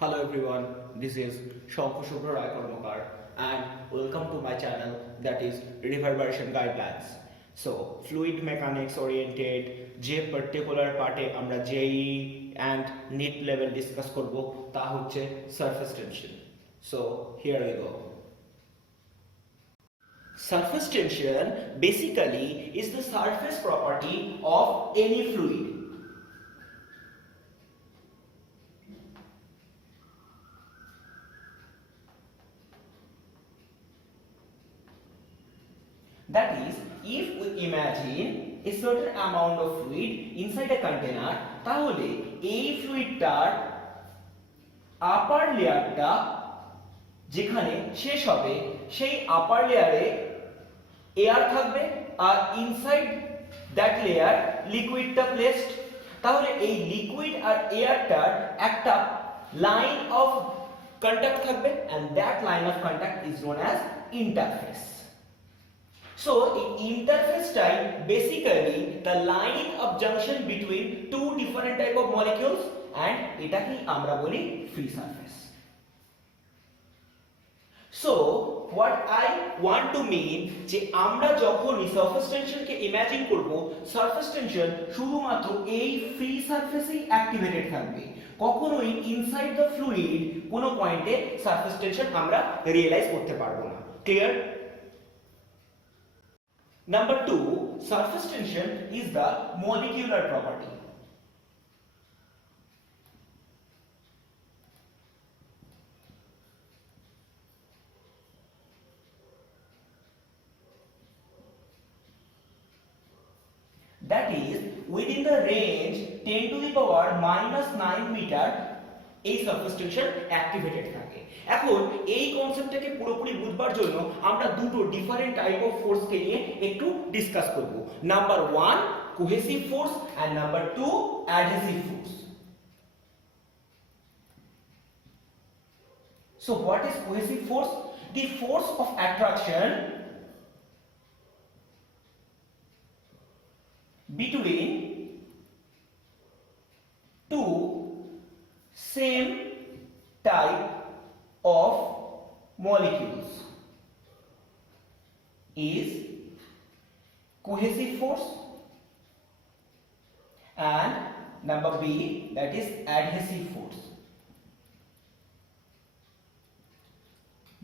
Hello everyone, this is Shankar Shubhra Rai Karmakar and welcome to my channel that is Reverberation Guidelines. So, fluid mechanics oriented যে particular পার্টে আমরা JEE and NEET level discuss করব তা হচ্ছে surface tension. So, here we go. Surface tension basically is the surface property of any fluid. That is, if we imagine a certain amount of fluid inside a container, তাহলে এই ফ্লুইডটার আপার লেয়ারটা যেখানে শেষ হবে সেই আপার লেয়ারে এয়ার থাকবে আর ইনসাইড দ্যাট লেয়ার লিকুইডটা প্লেসড। তাহলে এই লিকুইড আর এয়ারটার একটা লাইন অফ কন্টাক্ট থাকবে and that line of contact is known as interface. So, in interface type, basically the line of junction between two different type of molecules and এটাকে আমরা বলি free surface. So, what I want to mean যে আমরা যখন surface tension কে imagine করব, surface tension শুধুমাত্র এই free surface এই activated থাকবে। কখনোই inside the fluid কোনো পয়েন্টে surface tension আমরা realize করতে পারবো না। Clear? Number 2, surface tension is the molecular property. That is, within the range 10 to the power minus 9 meter এই সারফেস টেনশন অ্যাক্টিভেটেড থাকে। এখন এই কনসেপ্টটাকে পুরোপুরি বুঝবার জন্য আমরা দুটো ডিফারেন্ট টাইপ অফ ফোর্স কে নিয়ে একটু ডিসকাস করব। Number 1 cohesive force and number 2 adhesive force. So what is cohesive force? The force of attraction between two same type of molecules is cohesive force, and number B, that is adhesive force.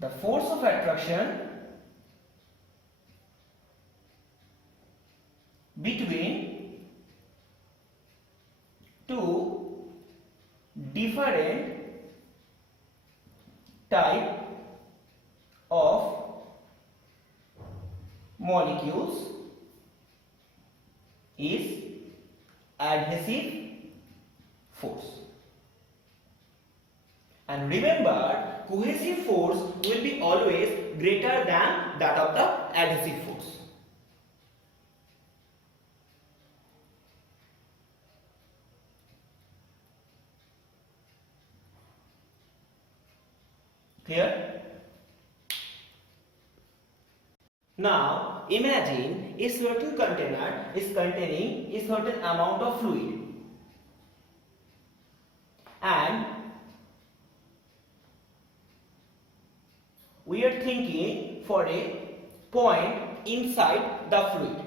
The force of attraction between two different type of molecules is adhesive force. And remember, cohesive force will be always greater than that of the adhesive force. Clear? Now, imagine a certain container is containing a certain amount of fluid, and we are thinking for a point inside the fluid.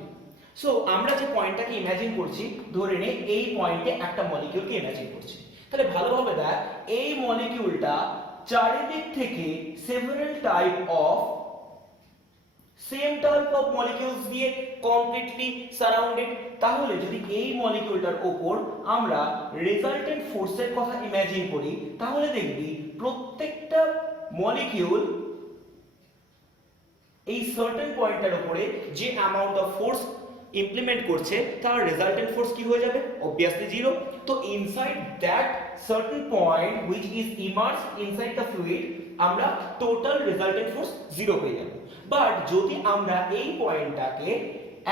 So, আমরা যে পয়েন্টটাকে imagine করছি, ধরে নে এই পয়েন্টে একটা মলিকিউলকে imagine করছি। তাহলে ভালোভাবে দেখ, এই মলিকিউলটা চারিদিক থেকে several type of same type of molecules দিয়ে completely surrounded। তাহলে যদি এই মলিকিউলটার উপর আমরা resultant force এর কথা ইমাজিন করি, তাহলে দেখবি প্রত্যেকটা মলিকিউল এই সার্টেন পয়েন্টের উপরে যে অ্যামাউন্ট অফ ফোর্স ইমপ্লিমেন্ট করছে তার রেজাল্টেন্ট ফোর্স কি হয়ে যাবে? obviously 0. তো inside that certain point which is immersed inside the fluid আমরা টোটাল রেজাল্টেন্ট ফোর্স 0 পেয়ে যাব। বাট যদি আমরা এই পয়েন্টটাকে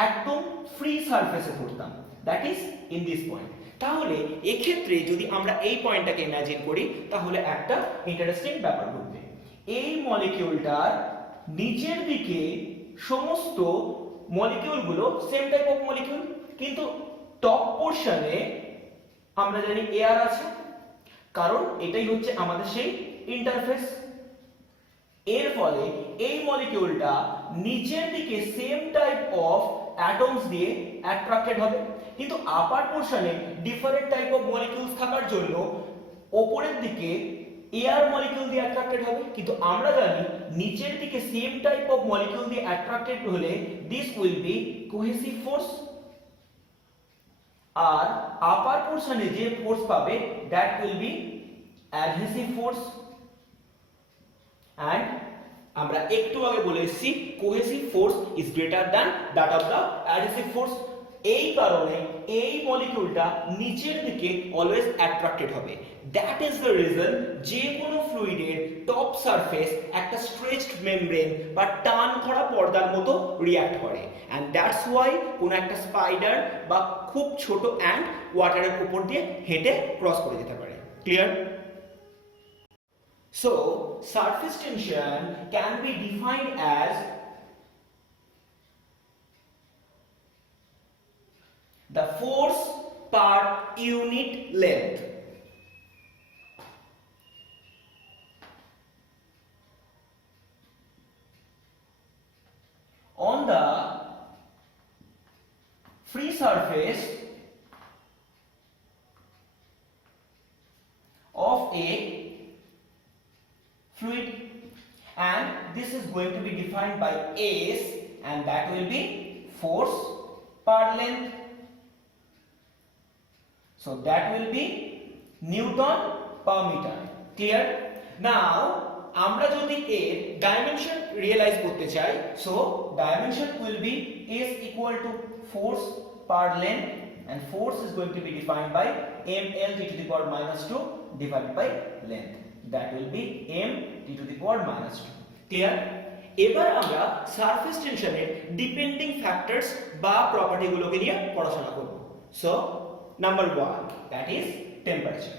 একদম ফ্রি সারফেসে ধরতাম, that is in this point, তাহলে এক্ষেত্রে যদি আমরা এই পয়েন্টটাকে ইমাজিন করি তাহলে একটা ইন্টারেস্টিং ব্যাপার ঘটবে। এই মলিকিউলটার নিচের দিকে সমস্ত মলিকিউলগুলো সেম টাইপ অফ মলিকিউল, কিন্তু টপ পোরশনে আমরা জানি এয়ার আছে, কারণ এটাই হচ্ছে আমাদের সেই ইন্টারফেস। এর ফলে এই মলিকিউলটা নিচের দিকে সেম টাইপ অফ অ্যাটমস দিয়ে অ্যাট্রাক্টেড হবে, কিন্তু আপার পোরশনে ডিফারেন্ট টাইপ অফ মলিকিউলস থাকার জন্য উপরের দিকে এয়ার মলিকিউল দিয়ে অ্যাট্রাক্টেড হবে। কিন্তু আমরা জানি নিচের দিকে সেম টাইপ অফ মলিকিউল দিয়ে অ্যাট্রাক্টেড হলে this will be cohesive force, আর আপার পোরশনে যে ফোর্স পাবে that will be adhesive force. and আমরা একটু আগে বলে এসেছি cohesive force is greater than that of the adhesive force. এই কারণে এই মলিকিউলটা নিচের দিকে অলওয়েজ অ্যাট্রাক্টেড হবে। দ্যাট ইজ দ্য রিজন যে কোনো ফ্লুইডের টপ সারফেস একটা স্ট্রেচড মেমব্রেন বা টান করা পর্দার মতো রিঅ্যাক্ট করে, এন্ড দ্যাটস ওয়াই কোনো একটা স্পাইডার বা খুব ছোট অ্যান্ট ওয়াটারের উপর দিয়ে হেঁটে ক্রস করে যেতে পারে। Clear? So, surface tension can be defined as the force per unit length. On the free surface of a fluid, and this is going to be defined by S, and that will be force per length. So that will be Newton per meter. Clear? Now আমরা যদি এর dimension realise করতে চাই, so dimension will be S equal to force per length, and force is going to be defined by mL to the power minus 2 divided by length. That will be m t to the power minus 2. Clear? এবার আমরা surface টেনশনের depending factors বা property গুলোকে নিয়ে পড়াশোনা করব। So number 1, that is temperature.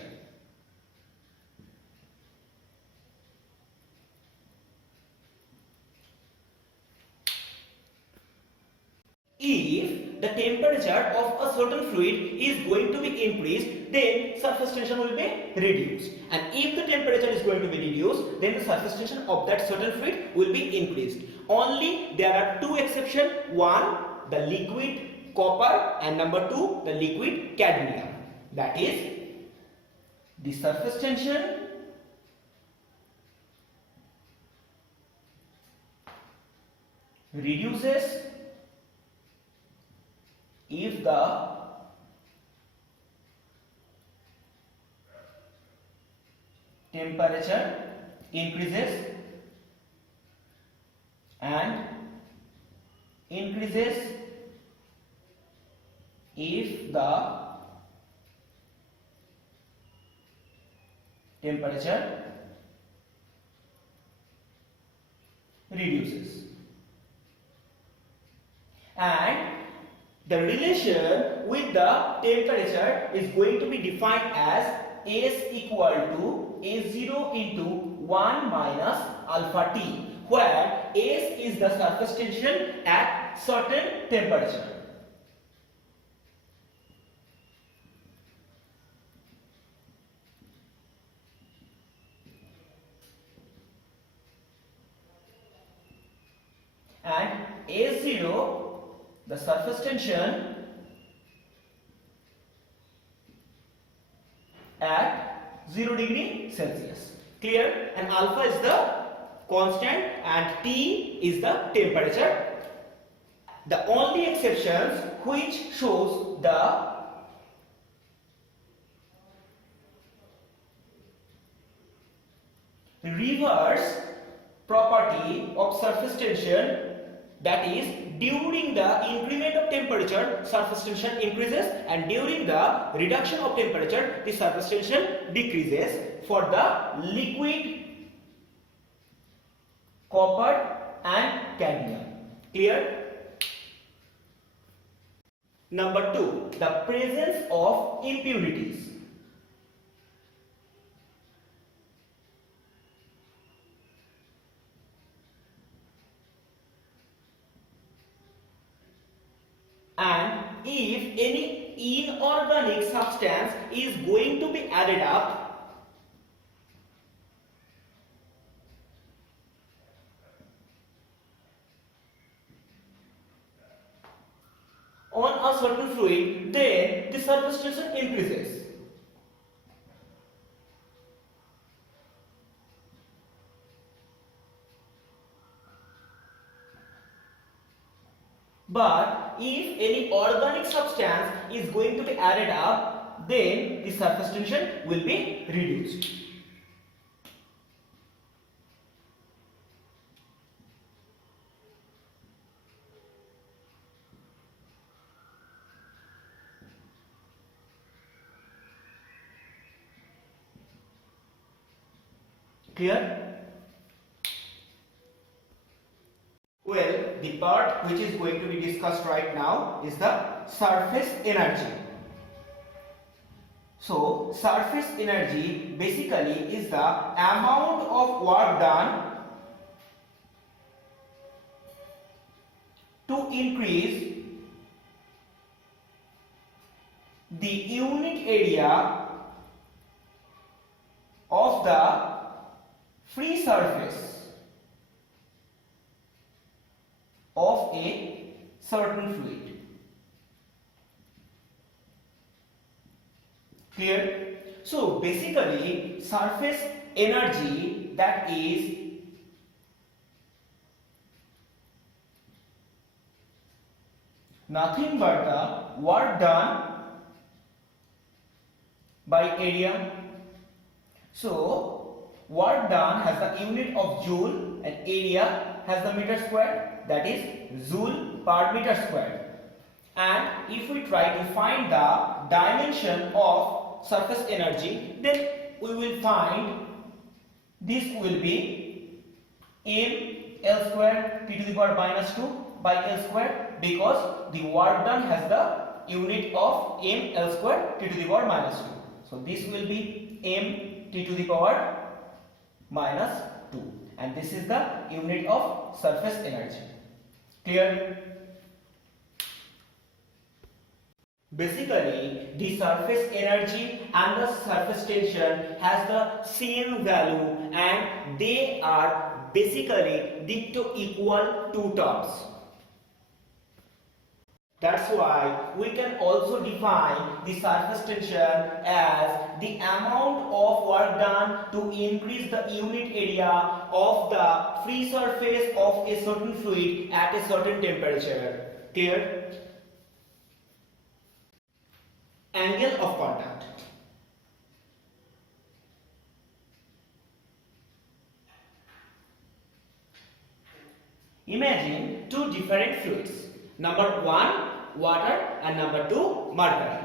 If the temperature of a certain fluid is going to be increased, then surface tension will be reduced, and if the temperature is going to be reduced, then the surface tension of that certain fluid will be increased. Only there are two exceptions: one, the liquid copper, and number 2, the liquid cadmium. That is, the surface tension reduces if the temperature increases, and increases if the temperature reduces. And the relation with the temperature is going to be defined as S equal to A0 into 1 minus alpha T, where S is the surface tension at certain temperature. And A0, the surface tension at 0 degree Celsius. Clear? And alpha is the constant and T is the temperature. The only exceptions which shows the reverse property of surface tension, that is, during the increment of temperature surface tension increases, and during the reduction of temperature the surface tension decreases for the liquid copper and cadmium. Clear? Number 2, the presence of impurities. And if any inorganic substance is going to be added up on a certain fluid, then the surface tension increases. But if any organic substance is going to be added up, then the surface tension will be reduced. Clear? Well, the part which is going to be discussed right now is the surface energy. So, surface energy basically is the amount of work done to increase the unit area of the free surface of a certain fluid. Clear? So basically surface energy, that is nothing but the work done by area. So work done has the unit of joule and area has the meter square, that is joule per meter square. And if we try to find the dimension of surface energy, then we will find this will be ml square t to the power minus 2 by L square, because the work done has the unit of ml square t to the power minus 2. So this will be m t to the power minus 2, and this is the unit of surface energy. Clear? Basically, the surface energy and the surface tension has the same value, and they are basically ditto equal to terms. That's why we can also define the surface tension as the amount of work done to increase the unit area of the free surface of a certain fluid at a certain temperature. Clear? Angle of contact. Imagine two different fluids. Number 1 water and number 2 mercury.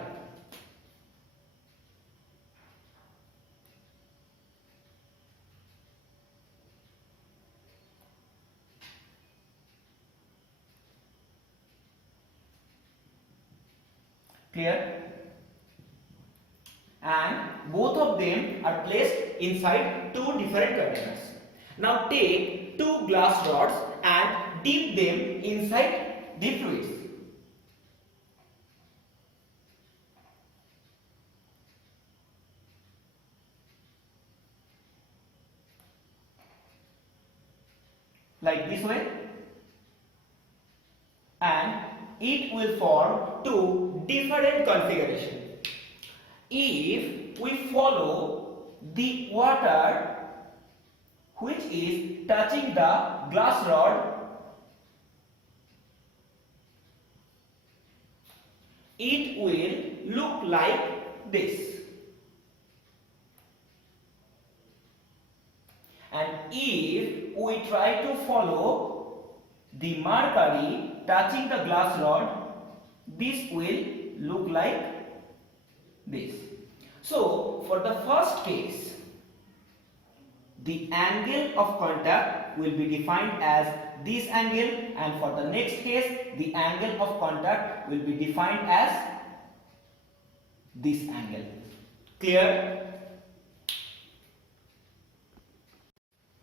Clear? And both of them are placed inside two different containers. Now take two glass rods and dip them inside the fluids. Like this way, and it will form two different configurations. If we follow the water which is touching the glass rod, it will look like this. And if we try to follow the mercury touching the glass rod, this will look like this. So for the first case, the angle of contact will be defined as this angle, and for the next case, the angle of contact will be defined as this angle. Clear?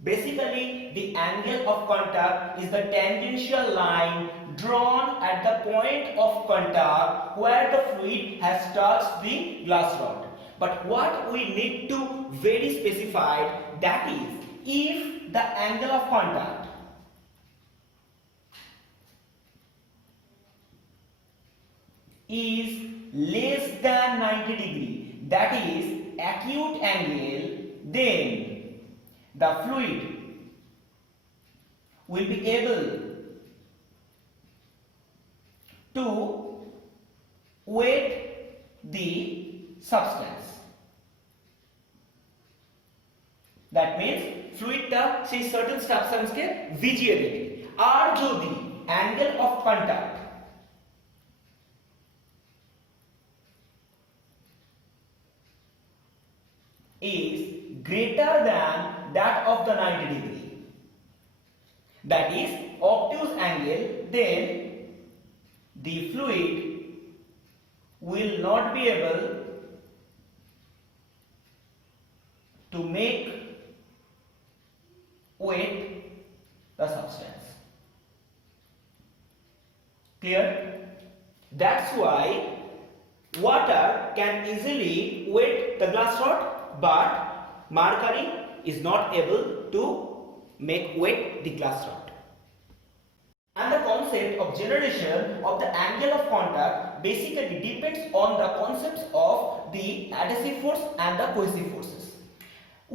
Basically, the angle of contact is the tangential line drawn at the point of contact where the fluid has touched the glass rod. But what we need to very specify, that is, if the angle of contact is less than 90 degree, that is acute angle, then the fluid will be able to wet the substance. That means ফ্লুইডটা সেই certain সাবস্টেন্সকে ভিজিয়ে দেবে। আর যদি angle of contact is greater than that of the 90 degree, that is obtuse angle, then the fluid will not be able to make wet the substance. Clear? That's why water can easily wet the glass rod, but mercury is not able to make wet the glass rod. And the concept of generation of the angle of contact basically depends on the concepts of the adhesive force and the cohesive forces.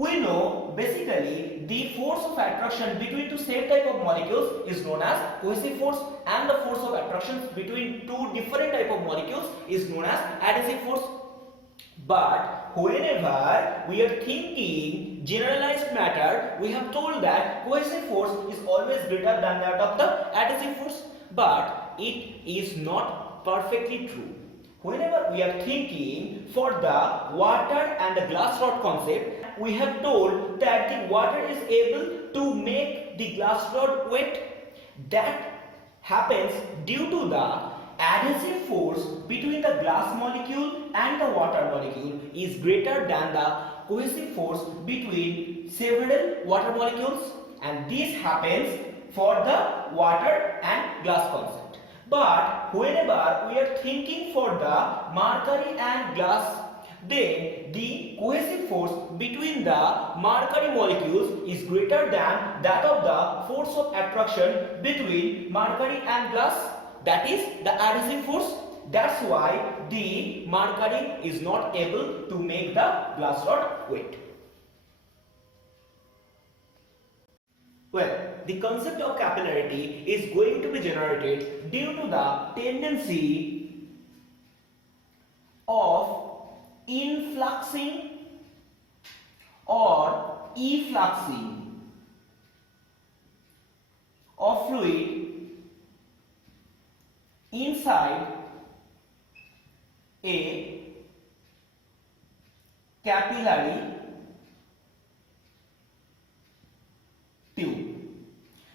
We know basically the force of attraction between two same type of molecules is known as cohesive force, and the force of attraction between two different type of molecules is known as adhesive force. But whenever we are thinking generalized matter, we have told that cohesive force is always greater than that of the adhesive force, but it is not perfectly true. Whenever we are thinking for the water and the glass rod concept, we have told that the water is able to make the glass rod wet. That happens due to the adhesive force between the glass molecule and the water molecule is greater than the cohesive force between several water molecules, and this happens for the water and glass concept. But whenever we are thinking for the mercury and glass, then the cohesive force between the mercury molecules is greater than that of the force of attraction between mercury and glass, that is the adhesive force. That's why the mercury is not able to make the glass rod wet. Well, the concept of capillarity is going to be generated due to the tendency of influxing or effluxing of fluid inside a capillary tube.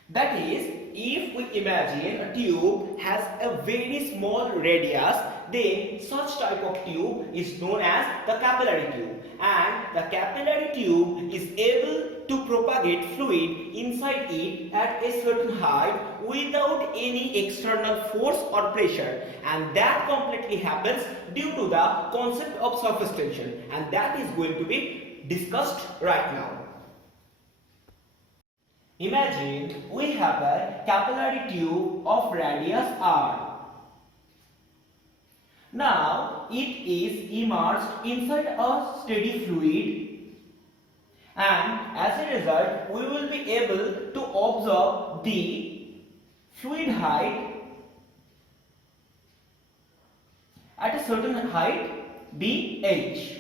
That is, if we imagine a tube has a very small radius, then such type of tube is known as the capillary tube, and the capillary tube is able to propagate fluid inside it at a certain height without any external force or pressure, and that completely happens due to the concept of surface tension, and that is going to be discussed right now. Imagine we have a capillary tube of radius r. Now it is immersed inside a steady fluid, and as a result we will be able to observe the fluid height at a certain height bh.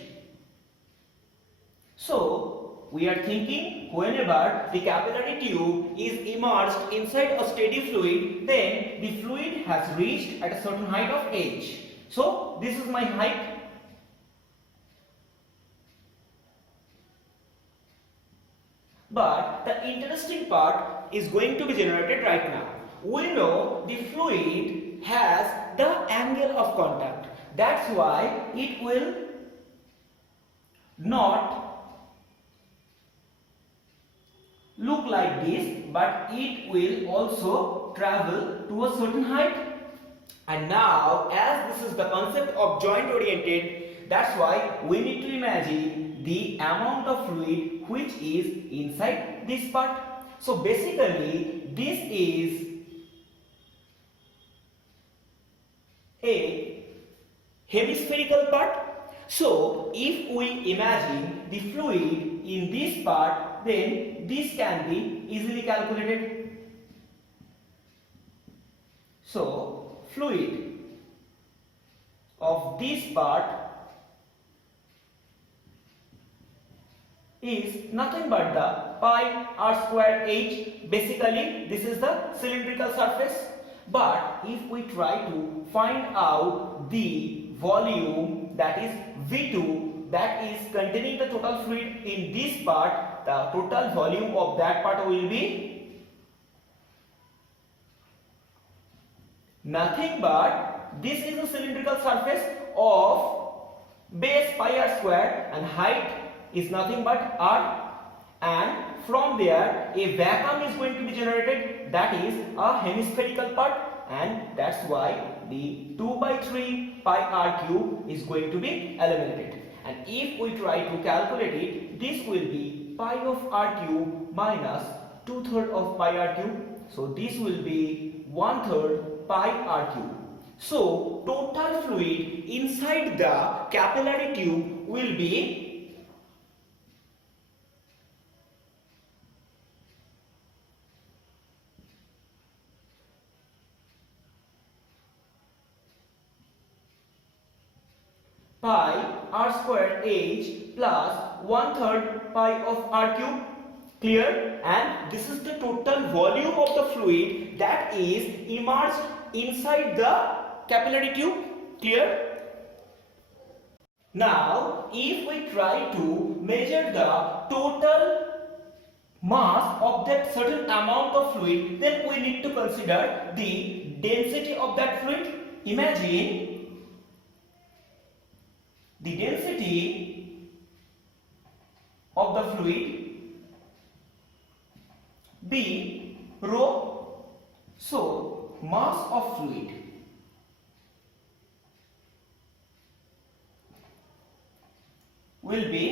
So we are thinking whenever the capillary tube is immersed inside a steady fluid, then the fluid has reached at a certain height of h. So this is my height. But the interesting part is going to be generated right now. We know the fluid has the angle of contact. That's why it will not look like this, but it will also travel to a certain height. And now, as this is the concept of joint oriented, that's why we need to imagine the amount of fluid which is inside this part. So basically this is a hemispherical part. So if we imagine the fluid in this part, then this can be easily calculated. So fluid of this part is nothing but the pi r square h. Basically this is the cylindrical surface. But if we try to find out the volume, that is V2, that is containing the total fluid in this part, the total volume of that part will be nothing but this is a cylindrical surface of base pi r square and height is nothing but r, and from there a vacuum is going to be generated, that is a hemispherical part, and that's why the 2 by 3 pi r cube is going to be eliminated. And if we try to calculate it, this will be pi of r cube minus 2/3 of pi r cube. So this will be 1/3 pi r cube. So total fluid inside the capillary tube will be pi r square h plus 1/3 pi of r cube. Clear? And this is the total volume of the fluid that is immersed inside the capillary tube. Clear? Now if we try to measure the total mass of that certain amount of fluid, then we need to consider the density of that fluid. Imagine the density of the fluid be rho. So mass of fluid will be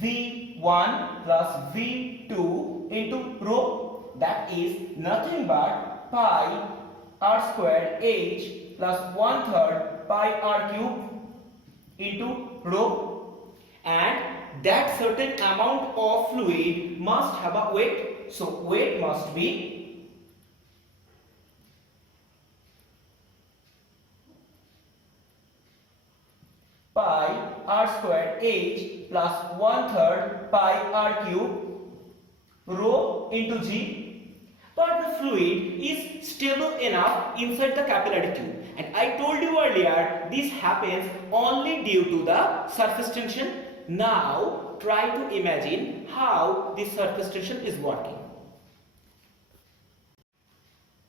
V1 plus V2 into rho, that is nothing but pi r square h plus 1/3 pi r cube into rho, and that certain amount of fluid must have a weight. So weight must be pi r square h plus 1/3 pi r cube rho into g. But the fluid is stable enough inside the capillary tube. And I told you earlier, this happens only due to the surface tension. Now try to imagine how this surface tension is working.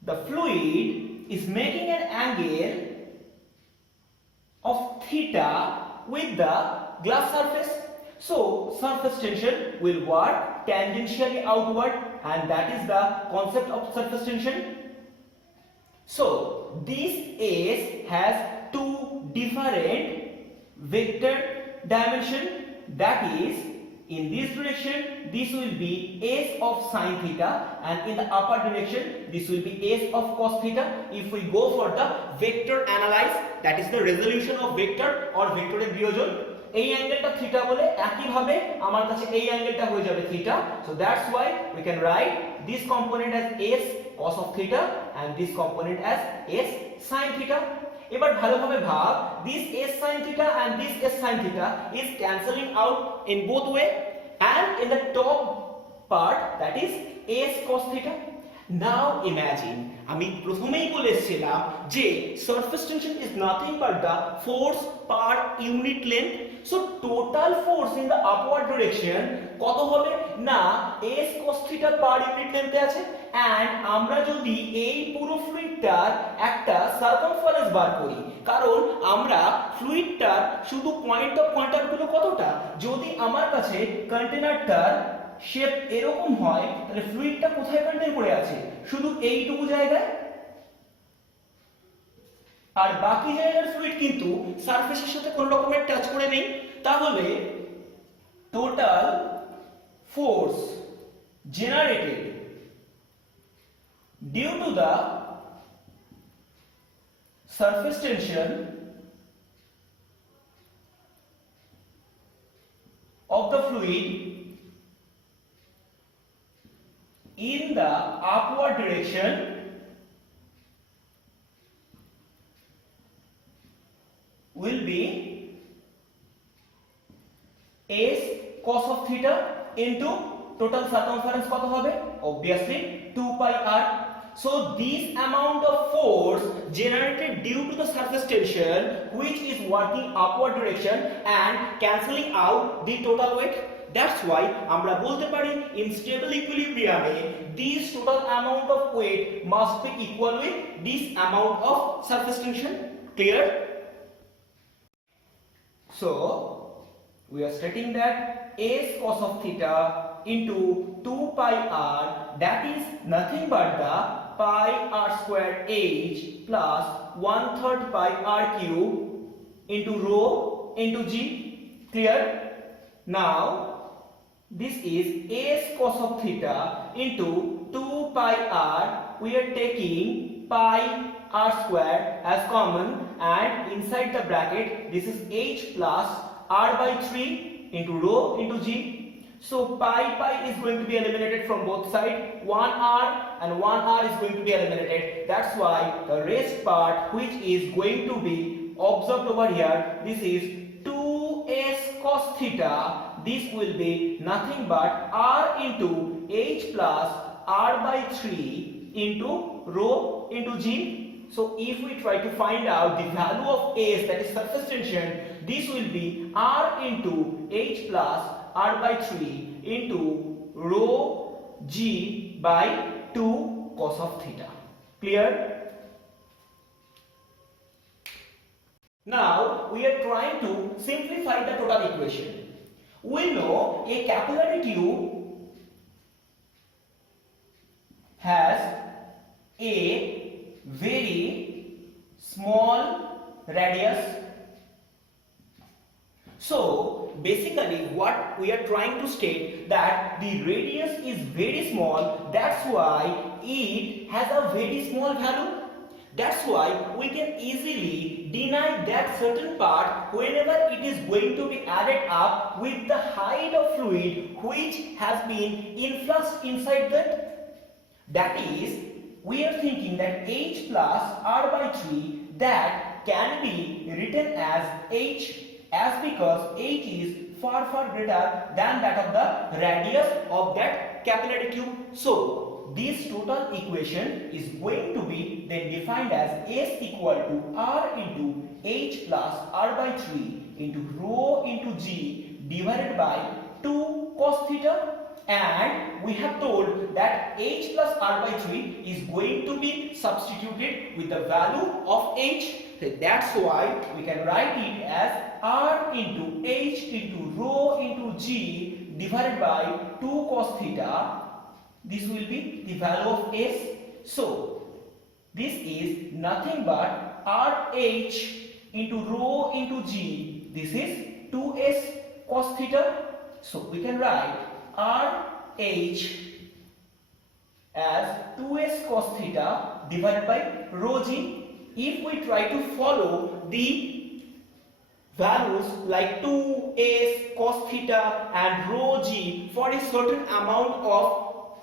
The fluid is making an angle of theta with the glass surface. So surface tension will work tangentially outward, and that is the concept of surface tension. So this S has two different vector dimension, that is in this direction this will be S of sine theta, and in the upper direction this will be S of cos theta. If we go for the vector analyze, that is the resolution of vector or vectored বিয়োজন, এই অ্যাঙ্গেলটা theta বলে একইভাবে আমার কাছে এই অ্যাঙ্গেলটা হয়ে যাবে theta. So that's why we can write this component as S cos of theta and this component as S sin theta. এবার ভালোভাবে ভাব, this S sin theta and this S sin theta is cancelling out in both way, and in the top part, that is S cos theta. Now imagine, আমি প্রথমেই বলেছিলাম যে surface tension is nothing but the force per unit length. So total force in the upward direction কত হবে না S cos theta per unit length আছে, and আমরা যদি এই পুরো ফ্লুইডটার একটা সারকামফারেন্স বার করি, কারণ আমরা ফ্লুইডটার শুধু পয়েন্ট অফ কন্টাক্ট গুলো কতটা, যদি আমার কাছে কন্টেনারটার শেপ এরকম হয়, তাহলে ফ্লুইডটা কোথায় কন্টেইন করে আছে, শুধু এইটুকু জায়গায়, আর বাকি জায়গার ফ্লুইড কিন্তু সারফেসের সাথে কোনো রকমের টাচ করে নেই। তাহলে total force generated due to the surface tension of the fluid in the upward direction will be S cos of theta into total circumference কত হবে? Obviously 2 pi r. So this amount of force generated due to the surface tension which is working upward direction and cancelling out the total weight. That's why আমরা বলতে পারি in stable equilibrium this total amount of weight must be equal with this amount of surface tension. Clear? So we are stating that S cos of theta into 2 pi r, that is nothing but the pi r squared h plus 1/3 pi r cube into rho into g. Clear? Now this is S cos of theta into 2 pi r. We are taking pi r squared as common, and inside the bracket this is h plus r by 3 into rho into g. So pi is going to be eliminated from both sides. 1r and 1r is going to be eliminated. That's why the rest part which is going to be observed over here, this is 2s cos theta. This will be nothing but r into h plus r by 3 into rho into g. So if we try to find out the value of S, that is surface tension, this will be r into h plus r by 3 into rho g by 2 cos of theta. Clear? Now we are trying to simplify the total equation. We know a capillary tube has a very small radius. So basically what we are trying to state that the radius is very small, that's why it has a very small value. That's why we can easily deny that certain part whenever it is going to be added up with the height of fluid which has been influxed inside that. That is, we are thinking that h plus r by 3, that can be written as h, as because h is far greater than that of the radius of that capillary tube. So this total equation is going to be then defined as S equal to r into h plus r by 3 into rho into g divided by 2 cos theta. And we have told that h plus r by 3 is going to be substituted with the value of h. So that's why we can write it as r into h into rho into g divided by 2 cos theta. This will be the value of s. So this is nothing but rh into rho into g. This is 2s cos theta. So we can write rh as 2s cos theta divided by rho g. If we try to follow the values like 2s cos theta and rho g for a certain amount of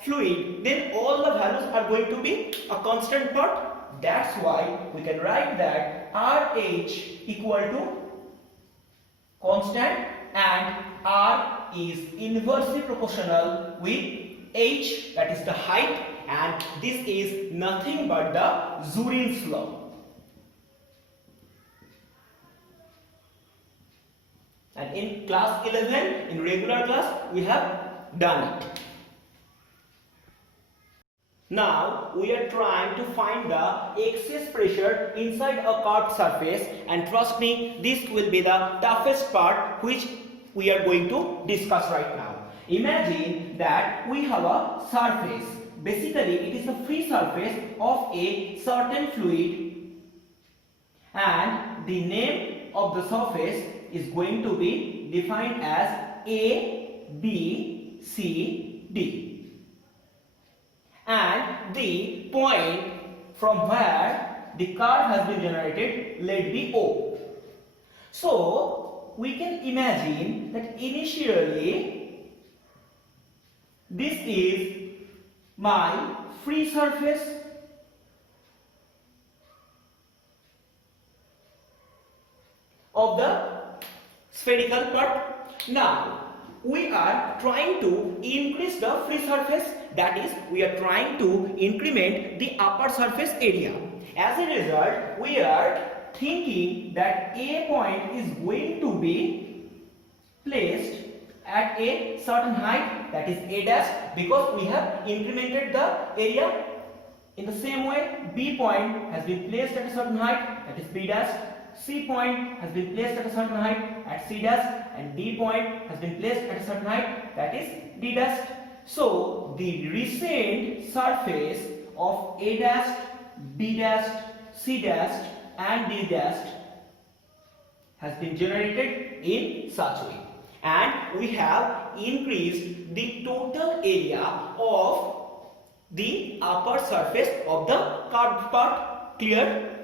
fluid, then all the values are going to be a constant part. That's why we can write that RH equal to constant and R is inversely proportional with H, that is the height, and this is nothing but the Zurin's law. And in class 11, in regular class, we have done it. Now we are trying to find the excess pressure inside a curved surface, and trust me, this will be the toughest part which we are going to discuss right now. Imagine that we have a surface. Basically it is the free surface of a certain fluid, and the name of the surface is going to be defined as A, B, C, D. And the point from where the curve has been generated, let be O. So we can imagine that initially this is my free surface of the spherical part. Now we are trying to increase the free surface, that is we are trying to increment the upper surface area. As a result, we are thinking that A point is going to be placed at a certain height, that is A dash, because we have incremented the area. In the same way, B point has been placed at a certain height, that is B dash. C point has been placed at a certain height at C dash, and D point has been placed at a certain height, that is D dash. So the recent surface of A dash, B dash, C dash and D dash has been generated in such way, and we have increased the total area of the upper surface of the curved part. Clear?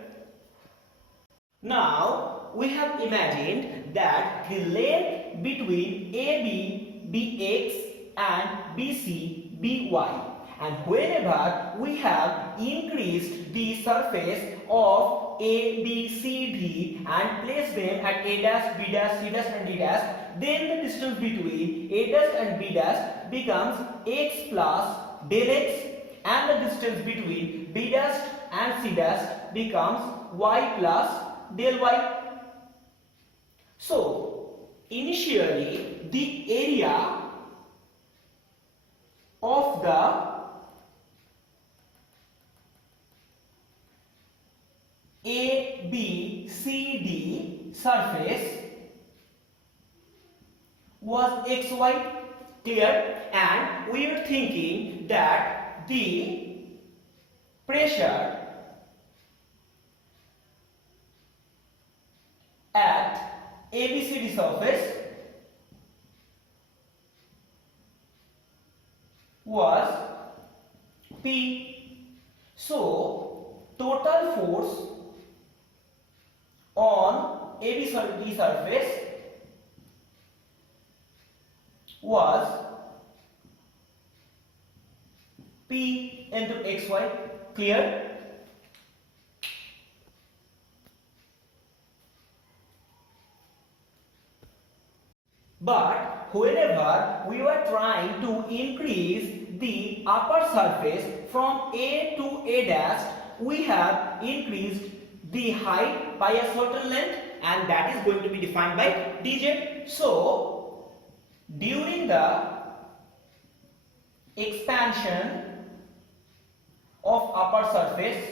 Now we have imagined that the length between AB, BX and BC, BY, and whenever we have increased the surface of A, B, C, D and placed them at A dash, B dash, C dash and D dash, then the distance between A dash and B dash becomes x plus del x, and the distance between B dash and C dash becomes y plus del y. So initially the area of the A, B, C, D surface was xy. Clear? And we are thinking that the pressure at ABCD surface was P. So total force on ABCD surface was P into xy. Clear? But whenever we were trying to increase the upper surface from A to A dash, we have increased the height by a certain length, and that is going to be defined by dz. So during the expansion of upper surface,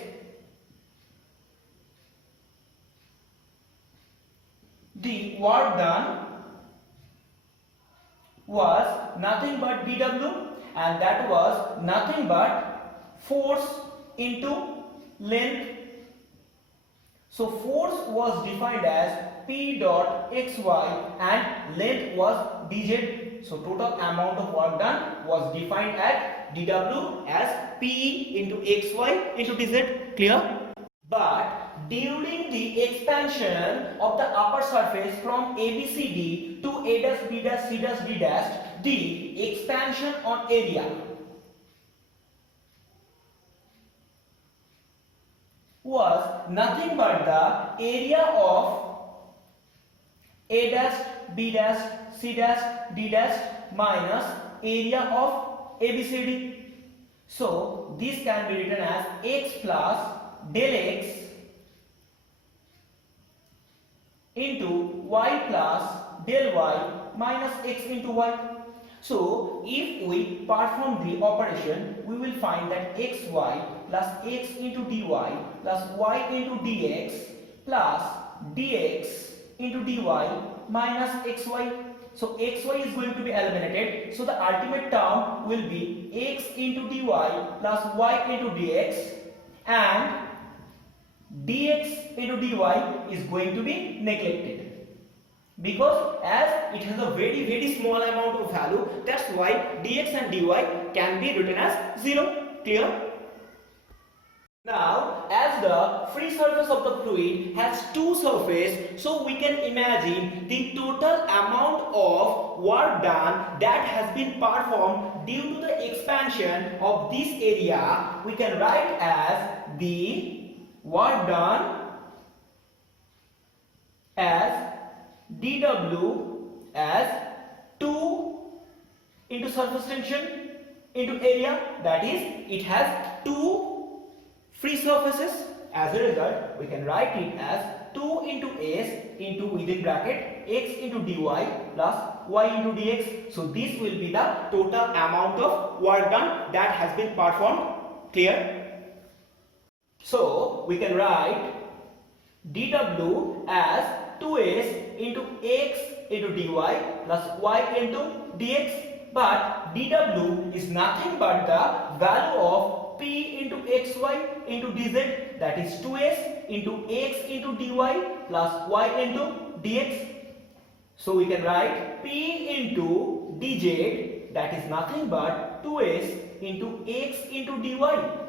the work done was nothing but dw, and that was nothing but force into length. So force was defined as P dot xy and length was dz. So total amount of work done was defined at dw as Pe into xy into dz. Clear? But during the expansion of the upper surface from ABCD to A dash, B dash, C dash, D dash, the expansion on area was nothing but the area of A dash, B dash, C dash, D dash minus area of ABCD. So this can be written as x plus del x into y plus del y minus x into y. So if we perform the operation, we will find that xy plus x into dy plus y into dx plus dx into dy minus xy. So xy is going to be eliminated. So the ultimate term will be x into dy plus y into dx, and dx into dy is going to be neglected, because as it has a very small amount of value, that's why dx and dy can be written as 0. Clear? Now as the free surface of the fluid has two surfaces, so we can imagine the total amount of work done that has been performed due to the expansion of this area. We can write as the work done as dW as 2 into surface tension into area, that is it has two free surfaces. As a result, we can write it as 2 into S into within bracket x into dy plus y into dx. So this will be the total amount of work done that has been performed. Clear? So we can write dW as 2s into x into dy plus y into dx. But dW is nothing but the value of p into xy into dz, that is 2s into x into dy plus y into dx. So we can write p into dz, that is nothing but 2s into x into dy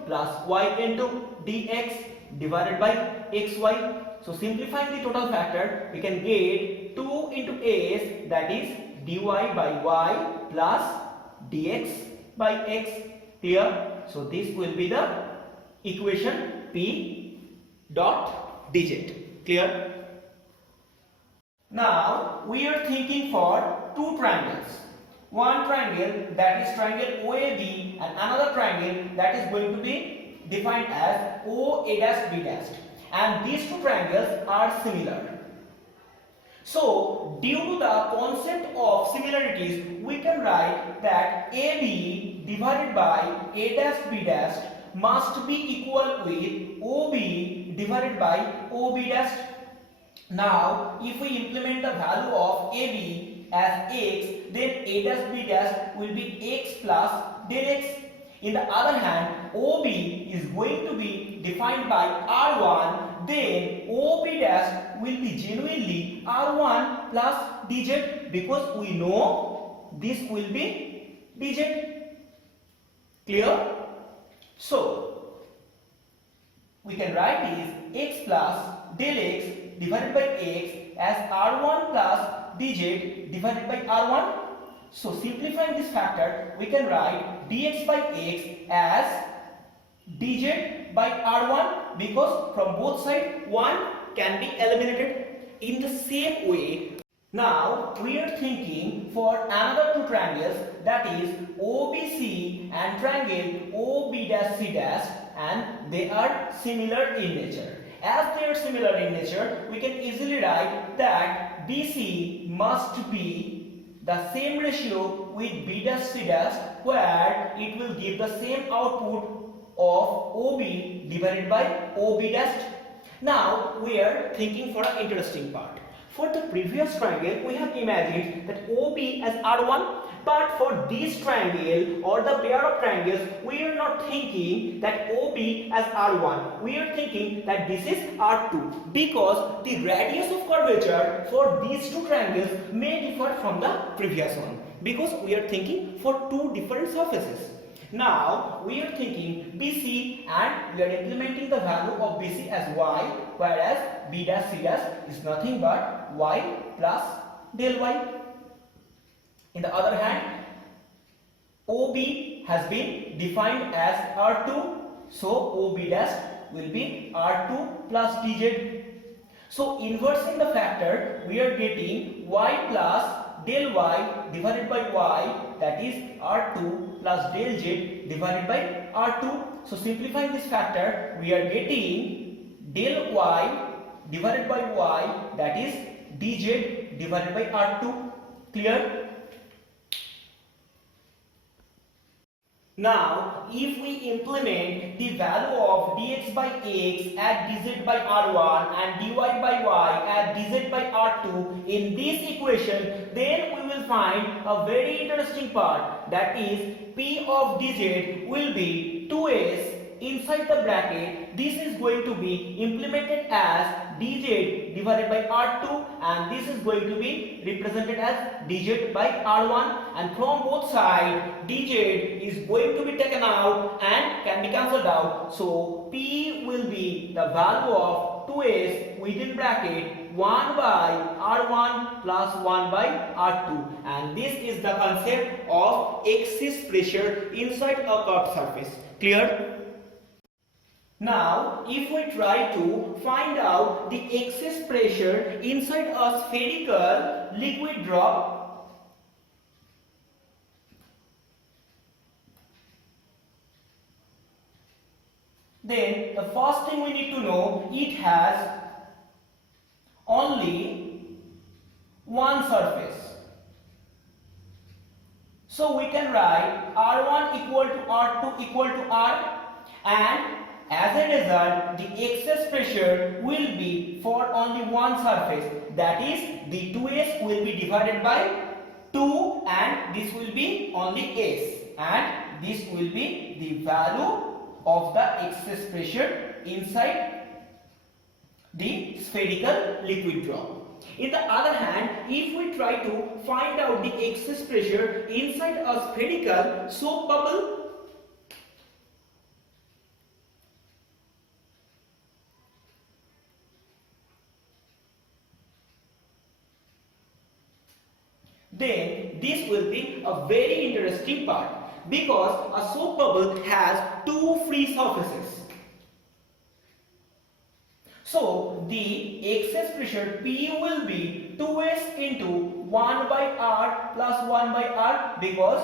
plus y into dx divided by xy. So simplifying the total factor, we can get 2 into s, that is dy by y plus dx by x. Clear? So this will be the equation p dot dz. Clear? Now we are thinking for two triangles. One triangle, that is triangle OAB, and another triangle that is going to be defined as OA dash B dash. And these two triangles are similar. So, due to the concept of similarities, we can write that AB divided by A dash B dash must be equal with OB divided by OB dash. Now, if we implement the value of AB as x, then A dash B dash will be x plus del x. In the other hand, OB is going to be defined by R1, then OB dash will be genuinely R1 plus dz, because we know this will be dz. Clear? So, we can write is x plus del x divided by x as R1 plus dz divided by R1. So simplifying this factor, we can write dx by x as dz by R1, because from both sides 1 can be eliminated. In the same way, now we are thinking for another two triangles, that is OBC and triangle OB-C dash, and they are similar in nature. As they are similar in nature, we can easily write that BC must be the same ratio with B dash C dash, where it will give the same output of OB divided by OB dash. Now we are thinking for an interesting part. For the previous triangle, we have imagined that OB as R1, but for this triangle or the pair of triangles, we are not thinking that OB as R1. We are thinking that this is R2, because the radius of curvature for these two triangles may differ from the previous one, because we are thinking for two different surfaces. Now we are thinking BC, and we are implementing the value of BC as y, whereas B dash C dash is nothing but y plus del y. In the other hand, OB has been defined as R2, so OB dash will be R2 plus dz. So inversing the factor, we are getting y plus del y divided by y, that is R2 plus del z divided by R2. So simplifying this factor, we are getting del y divided by y, that is dz divided by R2. Clear? Now, if we implement the value of dx by x at dz by r1 and dy by y at dz by r2 in this equation, then we will find a very interesting part, that is p of dz will be 2s inside the bracket, this is going to be implemented as dz divided by r2, and this is going to be represented as dz by r1, and from both sides dz is going to be taken out and can be cancelled out. So p will be the value of 2s within bracket 1 by r1 plus 1 by r2, and this is the concept of excess pressure inside a curved surface. Clear? Now, if we try to find out the excess pressure inside a spherical liquid drop, then the first thing we need to know, it has only one surface. So we can write R1 equal to R2 equal to R, and as a result the excess pressure will be for only one surface, that is the 2s will be divided by 2 and this will be only s, and this will be the value of the excess pressure inside the spherical liquid drop. In the other hand, if we try to find out the excess pressure inside a spherical soap bubble, then this will be a very interesting part, because a soap bubble has two free surfaces. So the excess pressure P will be 2s into 1 by r plus 1 by r, because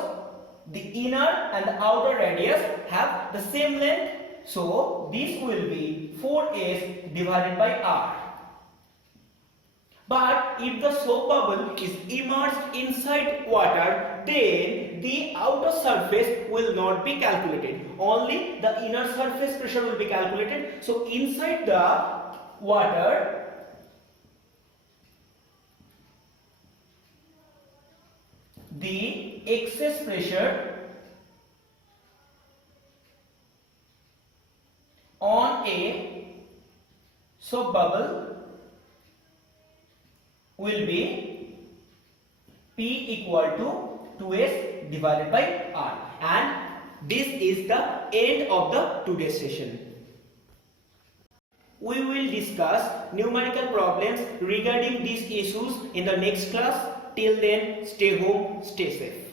the inner and the outer radius have the same length. So this will be 4s divided by r. But if the soap bubble is immersed inside water, then the outer surface will not be calculated. Only the inner surface pressure will be calculated. So inside the water, the excess pressure on a soap bubble will be P equal to 2s divided by r, and this is the end of the today's session. We will discuss numerical problems regarding these issues in the next class. Till then, stay home, stay safe.